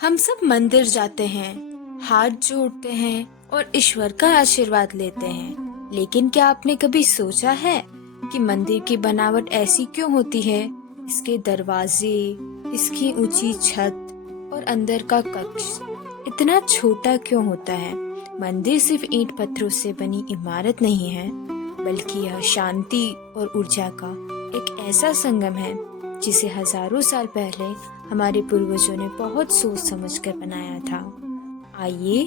हम सब मंदिर जाते हैं, हाथ जोड़ते हैं और ईश्वर का आशीर्वाद लेते हैं। लेकिन क्या आपने कभी सोचा है कि मंदिर की बनावट ऐसी क्यों होती है? इसके दरवाजे, इसकी ऊंची छत और अंदर का कक्ष इतना छोटा क्यों होता है? मंदिर सिर्फ ईंट पत्थरों से बनी इमारत नहीं है, बल्कि यह शांति और ऊर्जा का एक ऐसा संगम है जिसे हजारों साल पहले हमारे पूर्वजों ने बहुत सोच समझकर बनाया था। आइए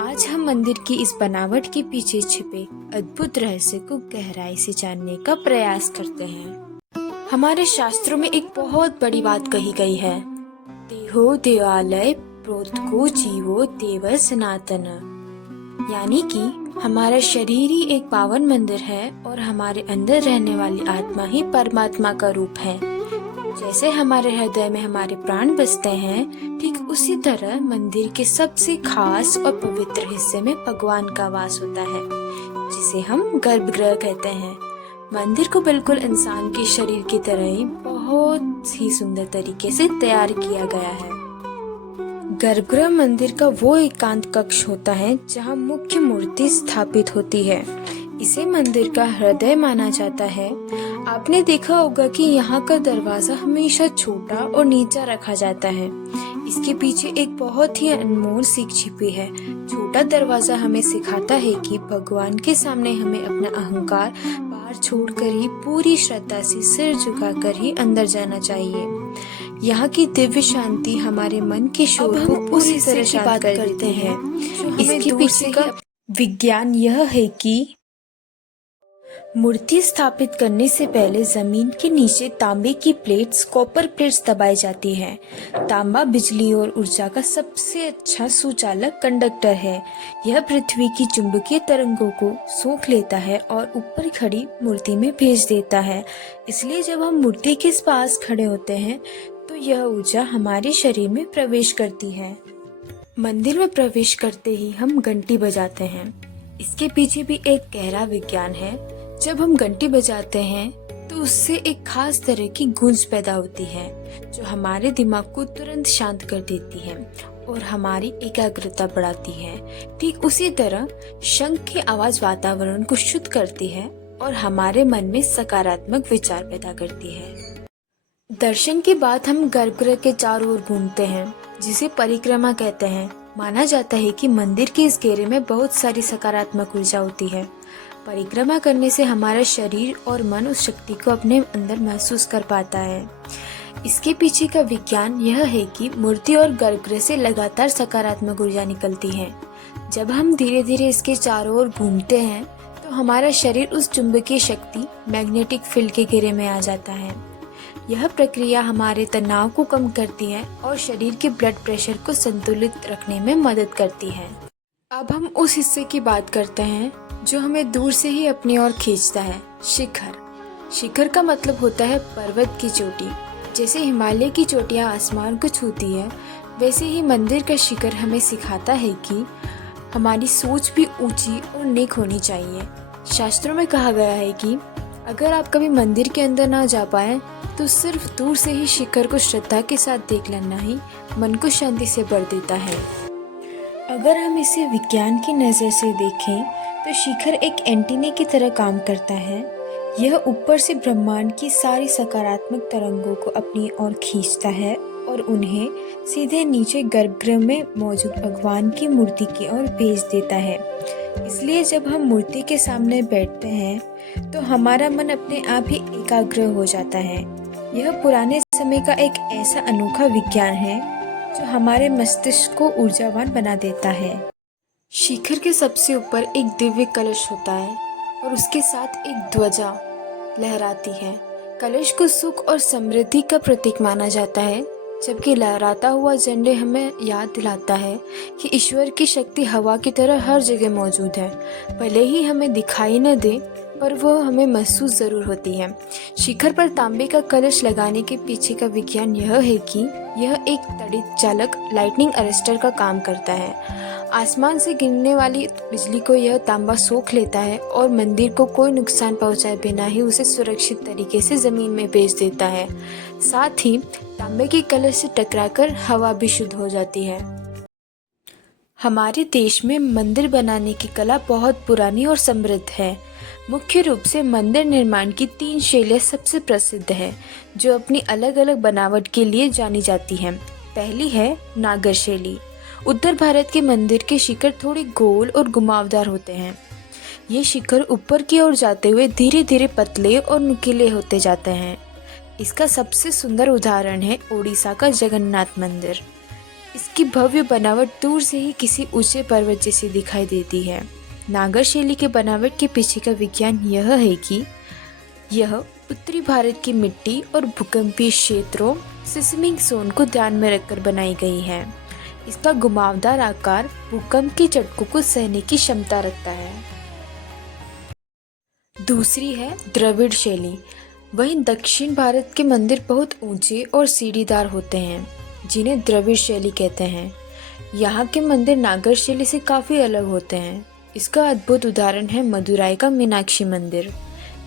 आज हम मंदिर की इस बनावट के पीछे छिपे अद्भुत रहस्य को गहराई से जानने का प्रयास करते हैं। हमारे शास्त्रों में एक बहुत बड़ी बात कही गई है, देहो देवालय प्रोतको जीवो देव सनातन, यानी कि हमारा शरीर ही एक पावन मंदिर है और हमारे अंदर रहने वाली आत्मा ही परमात्मा का रूप है। जैसे हमारे हृदय में हमारे प्राण बसते हैं, ठीक उसी तरह मंदिर के सबसे खास और पवित्र हिस्से में भगवान का वास होता है, जिसे हम गर्भगृह कहते हैं। मंदिर को बिल्कुल इंसान के शरीर की तरह ही बहुत ही सुंदर तरीके से तैयार किया गया है। गर्भगृह मंदिर का वो एकांत कक्ष होता है जहाँ मुख्य मूर्ति स्थापित होती है। इसे मंदिर का हृदय माना जाता है। आपने देखा होगा कि यहाँ का दरवाजा हमेशा छोटा और नीचा रखा जाता है। इसके पीछे एक बहुत ही अनमोल सीख छिपी है। छोटा दरवाजा हमें सिखाता है कि भगवान के सामने हमें अपना अहंकार बाहर छोड़कर ही पूरी श्रद्धा से सिर झुकाकर ही अंदर जाना चाहिए। यहाँ की दिव्य शांति हमारे मन के शोर को पूरी तरह शांत कर देते हैं। इसके पीछे का विज्ञान यह है कि मूर्ति स्थापित करने से पहले जमीन के नीचे तांबे की प्लेट्स, कॉपर प्लेट्स दबाई जाती हैं। तांबा बिजली और ऊर्जा का सबसे अच्छा सुचालक कंडक्टर है। यह पृथ्वी की चुंबकीय तरंगों को सोख लेता है और ऊपर खड़ी मूर्ति में भेज देता है। इसलिए जब हम मूर्ति के पास खड़े होते हैं तो यह ऊर्जा हमारे शरीर में प्रवेश करती है। मंदिर में प्रवेश करते ही हम घंटी बजाते हैं। इसके पीछे भी एक गहरा विज्ञान है। जब हम घंटी बजाते हैं तो उससे एक खास तरह की गूंज पैदा होती है जो हमारे दिमाग को तुरंत शांत कर देती है और हमारी एकाग्रता बढ़ाती है। ठीक उसी तरह शंख की आवाज वातावरण को शुद्ध करती है और हमारे मन में सकारात्मक विचार पैदा करती है। दर्शन के बाद हम गर्भगृह के चारों ओर घूमते हैं, जिसे परिक्रमा कहते हैं। माना जाता है कि मंदिर के इस घेरे में बहुत सारी सकारात्मक ऊर्जा होती है। परिक्रमा करने से हमारा शरीर और मन उस शक्ति को अपने अंदर महसूस कर पाता है। इसके पीछे का विज्ञान यह है कि मूर्ति और गर्भगृह से लगातार सकारात्मक ऊर्जा निकलती है। जब हम धीरे धीरे इसके चारों ओर घूमते हैं तो हमारा शरीर उस चुंबकीय शक्ति मैग्नेटिक फील्ड के घेरे में आ जाता है। यह प्रक्रिया हमारे तनाव को कम करती है और शरीर के ब्लड प्रेशर को संतुलित रखने में मदद करती है। अब हम उस हिस्से की बात करते हैं जो हमें दूर से ही अपनी ओर खींचता है, शिखर। शिखर का मतलब होता है पर्वत की चोटी। जैसे हिमालय की चोटियां आसमान को छूती है, वैसे ही मंदिर का शिखर हमें सिखाता है कि हमारी सोच भी ऊंची और नेक होनी चाहिए। शास्त्रों में कहा गया है कि अगर आप कभी मंदिर के अंदर ना जा पाए तो सिर्फ दूर से ही शिखर को श्रद्धा के साथ देख लेना ही मन को शांति से भर देता है। अगर हम इसे विज्ञान की नज़र से देखें तो शिखर एक एंटीने की तरह काम करता है। यह ऊपर से ब्रह्मांड की सारी सकारात्मक तरंगों को अपनी ओर खींचता है और उन्हें सीधे नीचे गर्भगृह में मौजूद भगवान की मूर्ति की ओर भेज देता है। इसलिए जब हम मूर्ति के सामने बैठते हैं तो हमारा मन अपने आप ही एकाग्र हो जाता है। यह पुराने समय का एक ऐसा अनोखा विज्ञान है जो हमारे मस्तिष्क को ऊर्जावान बना देता है। शिखर के सबसे ऊपर एक दिव्य कलश होता है और उसके साथ एक ध्वजा लहराती है। कलश को सुख और समृद्धि का प्रतीक माना जाता है, जबकि लहराता हुआ झंडे हमें याद दिलाता है कि ईश्वर की शक्ति हवा की तरह हर जगह मौजूद है। भले ही हमें दिखाई न दे, पर वह हमें महसूस जरूर होती है। शिखर पर तांबे का कलश लगाने के पीछे का विज्ञान यह है कि यह एक तड़ित चालक लाइटनिंग अरेस्टर का काम करता है। आसमान से गिरने वाली बिजली को यह तांबा सोख लेता है और मंदिर को कोई नुकसान पहुंचाए बिना ही उसे सुरक्षित तरीके से जमीन में भेज देता है। साथ ही तांबे की कलश से टकराकर हवा भी शुद्ध हो जाती है। हमारे देश में मंदिर बनाने की कला बहुत पुरानी और समृद्ध है। मुख्य रूप से मंदिर निर्माण की 3 शैलियाँ सबसे प्रसिद्ध है, जो अपनी अलग अलग बनावट के लिए जानी जाती हैं। पहली है नागर शैली। उत्तर भारत के मंदिर के शिखर थोड़े गोल और घुमावदार होते हैं। ये शिखर ऊपर की ओर जाते हुए धीरे धीरे पतले और नुकीले होते जाते हैं। इसका सबसे सुंदर उदाहरण है ओडिशा का जगन्नाथ मंदिर। इसकी भव्य बनावट दूर से ही किसी ऊंचे पर्वत जैसी दिखाई देती है। नागर शैली के बनावट के पीछे का विज्ञान यह है कि यह उत्तरी भारत की मिट्टी और भूकंपीय क्षेत्रों सिसमिक जोन को ध्यान में रखकर बनाई गई है। इसका घुमावदार आकार भूकंप के झटकों को सहने की क्षमता रखता है। दूसरी है द्रविड़ शैली। वहीं दक्षिण भारत के मंदिर बहुत ऊंचे और सीढ़ीदार होते हैं, जिन्हें द्रविड़ शैली कहते हैं। यहाँ के मंदिर नागर शैली से काफ़ी अलग होते हैं। इसका अद्भुत उदाहरण है मदुराई का मीनाक्षी मंदिर।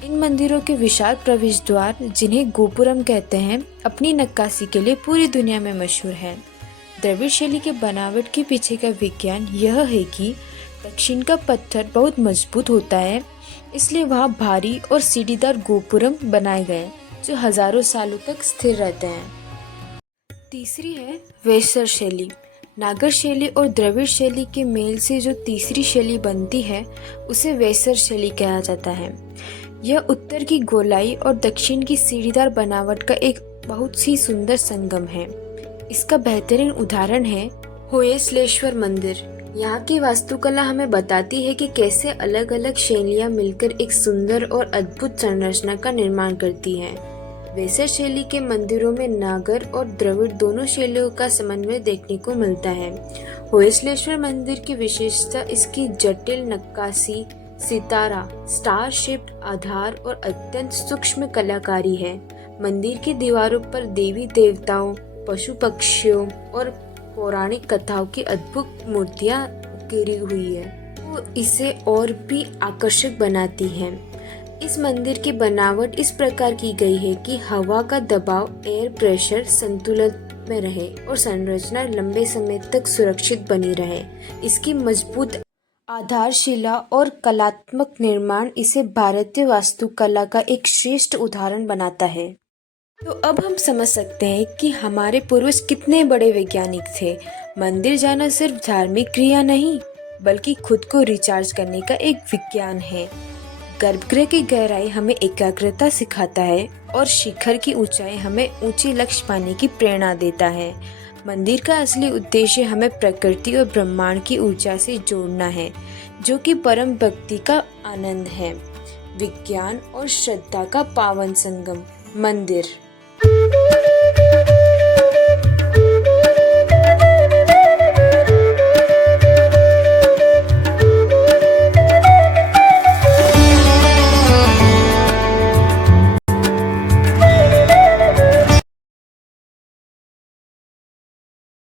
इन मंदिरों के विशाल प्रवेश द्वार, जिन्हें गोपुरम कहते हैं, अपनी नक्काशी के लिए पूरी दुनिया में मशहूर है। द्रविड़ शैली के बनावट के पीछे का विज्ञान यह है कि दक्षिण का पत्थर बहुत मजबूत होता है, इसलिए वहाँ भारी और सीढ़ीदार गोपुरम बनाए गए, जो हजारों सालों तक स्थिर रहते हैं। तीसरी है वेसर शैली। नागर शैली और द्रविड़ शैली के मेल से जो तीसरी शैली बनती है, उसे वेसर शैली कहा जाता है। यह उत्तर की गोलाई और दक्षिण की सीढ़ीदार बनावट का एक बहुत ही सुंदर संगम है। इसका बेहतरीन उदाहरण है होयसलेश्वर मंदिर। यहाँ की वास्तुकला हमें बताती है कि कैसे अलग अलग शैलियाँ मिलकर एक सुंदर और अद्भुत संरचना का निर्माण करती हैं। वेसर शैली के मंदिरों में नागर और द्रविड़ दोनों शैलियों का समन्वय देखने को मिलता है। होयसलेश्वर मंदिर की विशेषता इसकी जटिल नक्काशी, सितारा, स्टार शेप्ड आधार और अत्यंत सूक्ष्म कलाकारी है। मंदिर की दीवारों पर देवी देवताओं, पशु पक्षियों और पौराणिक कथाओं की अद्भुत मूर्तियां उकेरी हुई है, वो इसे और भी आकर्षक बनाती हैं। इस मंदिर की बनावट इस प्रकार की गई है कि हवा का दबाव, एयर प्रेशर संतुलन में रहे और संरचना लंबे समय तक सुरक्षित बनी रहे। इसकी मजबूत आधारशिला और कलात्मक निर्माण इसे भारतीय वास्तुकला का एक श्रेष्ठ उदाहरण बनाता है। तो अब हम समझ सकते हैं कि हमारे पूर्वज कितने बड़े वैज्ञानिक थे। मंदिर जाना सिर्फ धार्मिक क्रिया नहीं, बल्कि खुद को रिचार्ज करने का एक विज्ञान है। गर्भगृह की गहराई हमें एकाग्रता सिखाता है और शिखर की ऊंचाई हमें ऊंचे लक्ष्य पाने की प्रेरणा देता है। मंदिर का असली उद्देश्य हमें प्रकृति और ब्रह्मांड की ऊर्जा से जोड़ना है, जो कि परम भक्ति का आनंद है। विज्ञान और श्रद्धा का पावन संगम मंदिर।